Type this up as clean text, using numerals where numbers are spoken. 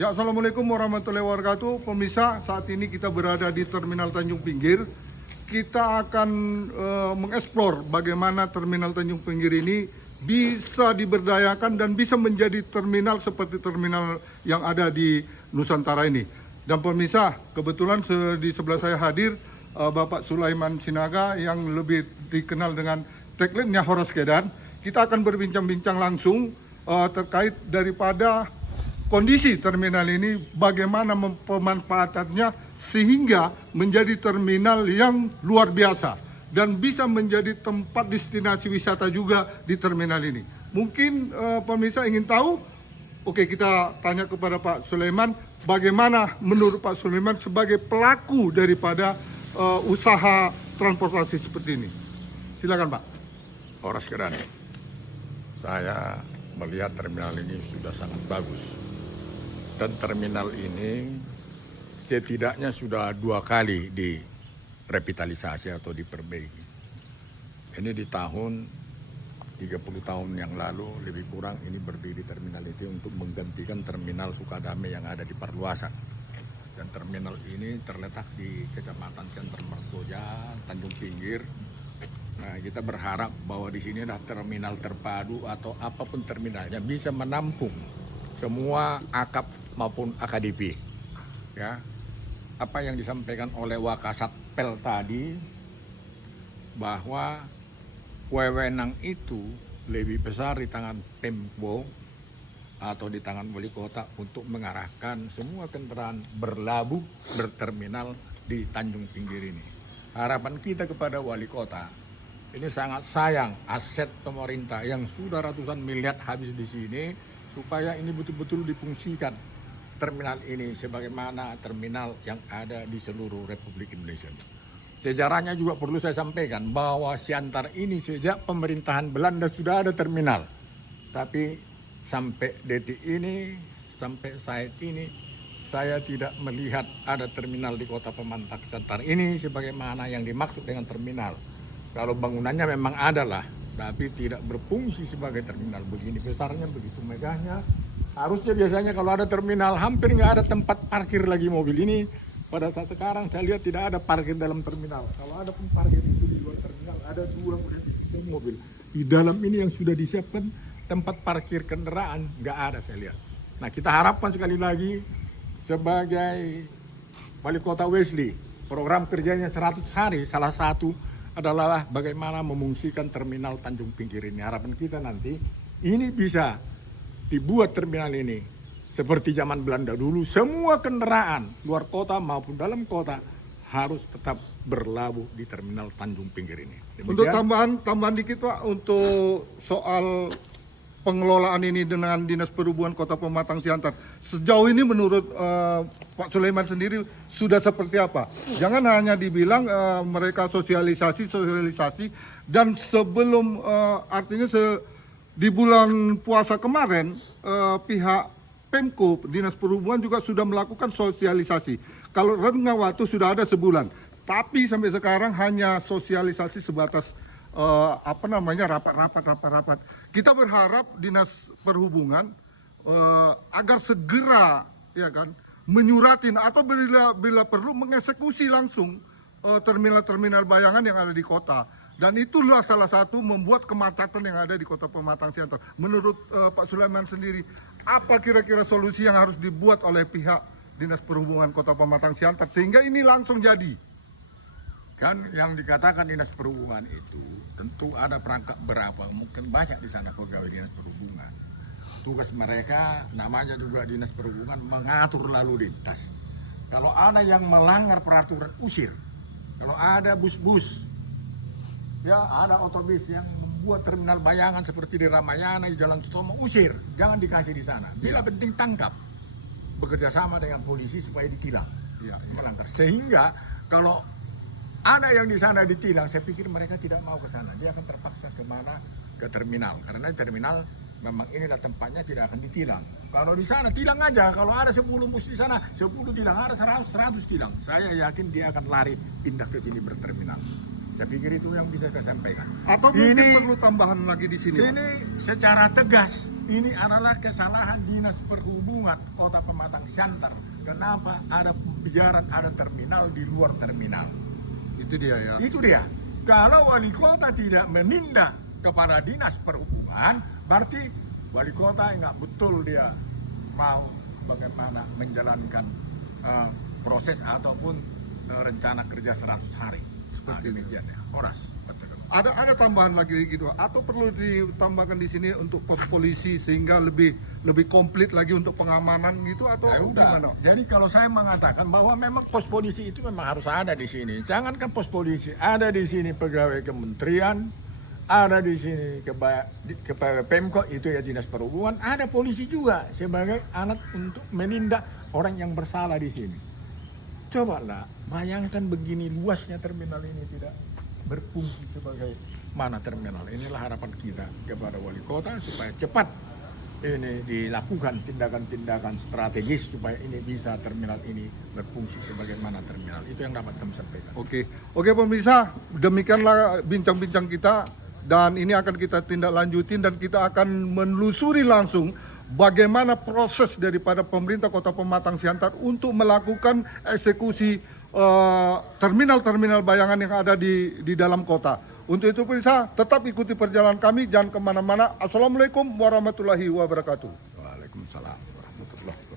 Ya, Assalamualaikum warahmatullahi wabarakatuh. Pemirsa, saat ini kita berada di Terminal Tanjung Pinggir. Kita akan mengeksplor bagaimana Terminal Tanjung Pinggir ini bisa diberdayakan dan bisa menjadi terminal seperti terminal yang ada di Nusantara ini. Dan pemirsa, kebetulan di sebelah saya hadir Bapak Sulaiman Sinaga yang lebih dikenal dengan tagline-nya Horoskedan. Kita akan berbincang-bincang langsung terkait daripada kondisi terminal ini, bagaimana pemanfaatannya sehingga menjadi terminal yang luar biasa dan bisa menjadi tempat destinasi wisata juga di terminal ini. Mungkin pemirsa ingin tahu, oke, kita tanya kepada Pak Sulaiman, bagaimana menurut Pak Sulaiman sebagai pelaku daripada usaha transportasi seperti ini. Silakan Pak. Horoskedan, saya melihat terminal ini sudah sangat bagus. Dan terminal ini setidaknya sudah 2 kali direvitalisasi atau diperbaiki. Ini di tahun 30 tahun yang lalu lebih kurang ini berdiri terminal itu untuk menggantikan terminal Sukadame yang ada di Perluasan. Dan terminal ini terletak di Kecamatan Center Mertoja, Tanjung Pinggir. Nah, kita berharap bahwa di sini ada terminal terpadu atau apapun terminalnya bisa menampung semua akap maupun AKDP. Ya, apa yang disampaikan oleh Wakasatpel tadi bahwa wewenang itu lebih besar di tangan Pemko atau di tangan wali kota untuk mengarahkan semua kendaraan berlabuh berterminal di Tanjung Pinggir ini. Harapan kita kepada wali kota, ini sangat sayang aset pemerintah yang sudah ratusan miliar habis di sini, supaya ini betul-betul difungsikan terminal ini sebagaimana terminal yang ada di seluruh Republik Indonesia. Sejarahnya juga perlu saya sampaikan bahwa Siantar ini sejak pemerintahan Belanda sudah ada terminal. Tapi sampai detik ini, sampai saat ini, saya tidak melihat ada terminal di Kota Pematang Siantar ini sebagaimana yang dimaksud dengan terminal. Kalau bangunannya memang adalah, tapi tidak berfungsi sebagai terminal begini besarnya, begitu megahnya. Harusnya biasanya kalau ada terminal hampir nggak ada tempat parkir lagi mobil ini. Pada saat sekarang saya lihat tidak ada parkir dalam terminal. Kalau ada pun parkir itu di luar terminal, ada 2 kemudian di situ mobil. Di dalam ini yang sudah disiapkan tempat parkir kendaraan nggak ada saya lihat. Nah, kita harapkan sekali lagi sebagai Wali Kota Wesley, program kerjanya 100 hari salah satu adalah bagaimana memungsikan terminal Tanjung Pinggir ini. Harapan kita nanti ini bisa dibuat terminal ini seperti zaman Belanda dulu, semua kendaraan luar kota maupun dalam kota harus tetap berlabuh di terminal Tanjung Pinggir ini. Demikian. Untuk tambahan dikit Pak, untuk soal pengelolaan ini dengan Dinas Perhubungan Kota Pematang Siantar, sejauh ini menurut Pak Sulaiman sendiri sudah seperti apa? Jangan hanya dibilang mereka sosialisasi dan sebelum artinya di bulan puasa kemarin pihak Pemko Dinas Perhubungan juga sudah melakukan sosialisasi. Kalau rentang waktu sudah ada sebulan, tapi sampai sekarang hanya sosialisasi sebatas rapat. Kita berharap Dinas Perhubungan agar segera ya kan menyuratin atau bila perlu mengeksekusi langsung terminal-terminal bayangan yang ada di kota. Dan itulah salah satu membuat kemacetan yang ada di Kota Pematang Siantar. Menurut Pak Sulaiman sendiri, apa kira-kira solusi yang harus dibuat oleh pihak Dinas Perhubungan Kota Pematang Siantar sehingga ini langsung jadi? Kan yang dikatakan Dinas Perhubungan itu tentu ada perangkat berapa, mungkin banyak di sana pegawai Dinas Perhubungan. Tugas mereka namanya juga Dinas Perhubungan mengatur lalu lintas. Kalau ada yang melanggar peraturan usir, kalau ada bus-bus, ya ada otobus yang membuat terminal bayangan seperti di Ramayana, di Jalan Sutomo, usir, jangan dikasih di sana. Bila penting tangkap, bekerja sama dengan polisi supaya ditilang, melanggar. Sehingga kalau ada yang di sana ditilang, saya pikir mereka tidak mau ke sana. Dia akan terpaksa kemana? Ke terminal. Karena di terminal memang inilah tempatnya, tidak akan ditilang. Kalau di sana tilang aja. Kalau ada 10 bus di sana, 10 tilang. Ada 100 tilang. Saya yakin dia akan lari pindah ke sini berterminal. Saya pikir itu yang bisa saya sampaikan. Atau mungkin perlu tambahan lagi di sini. Sini secara tegas ini adalah kesalahan Dinas Perhubungan Kota Pematang Siantar. Kenapa ada pembiaran, ada terminal di luar terminal? Itu dia ya. Itu dia. Kalau wali kota tidak menindak kepada Dinas Perhubungan, berarti wali kota nggak betul dia mau bagaimana menjalankan proses ataupun rencana kerja 100 hari. Seperti itu. Demikian ya. Oras. Betul. Ada tambahan lagi gitu atau perlu ditambahkan di sini untuk pos polisi sehingga lebih komplit lagi untuk pengamanan gitu atau Ya udah. gimana? Jadi kalau saya mengatakan bahwa memang pos polisi itu memang harus ada di sini. Jangankan pos polisi, ada di sini pegawai kementerian, ada di sini kepala Pemkot itu ya Dinas Perhubungan, ada polisi juga sebagai alat untuk menindak orang yang bersalah di sini. Cobalah bayangkan begini luasnya terminal ini tidak berfungsi sebagai mana terminal. Inilah harapan kita kepada wali kota supaya cepat ini dilakukan tindakan-tindakan strategis supaya ini bisa terminal ini berfungsi sebagaimana terminal. Itu yang dapat kami sampaikan. Oke pemirsa, demikianlah bincang-bincang kita dan ini akan kita tindak lanjutin dan kita akan menelusuri langsung bagaimana proses daripada pemerintah Kota Pematang Siantar untuk melakukan eksekusi terminal-terminal bayangan yang ada di dalam kota. Untuk itu pemirsa, tetap ikuti perjalanan kami, jangan kemana-mana. Assalamualaikum warahmatullahi wabarakatuh. Waalaikumsalam warahmatullahi wabarakatuh.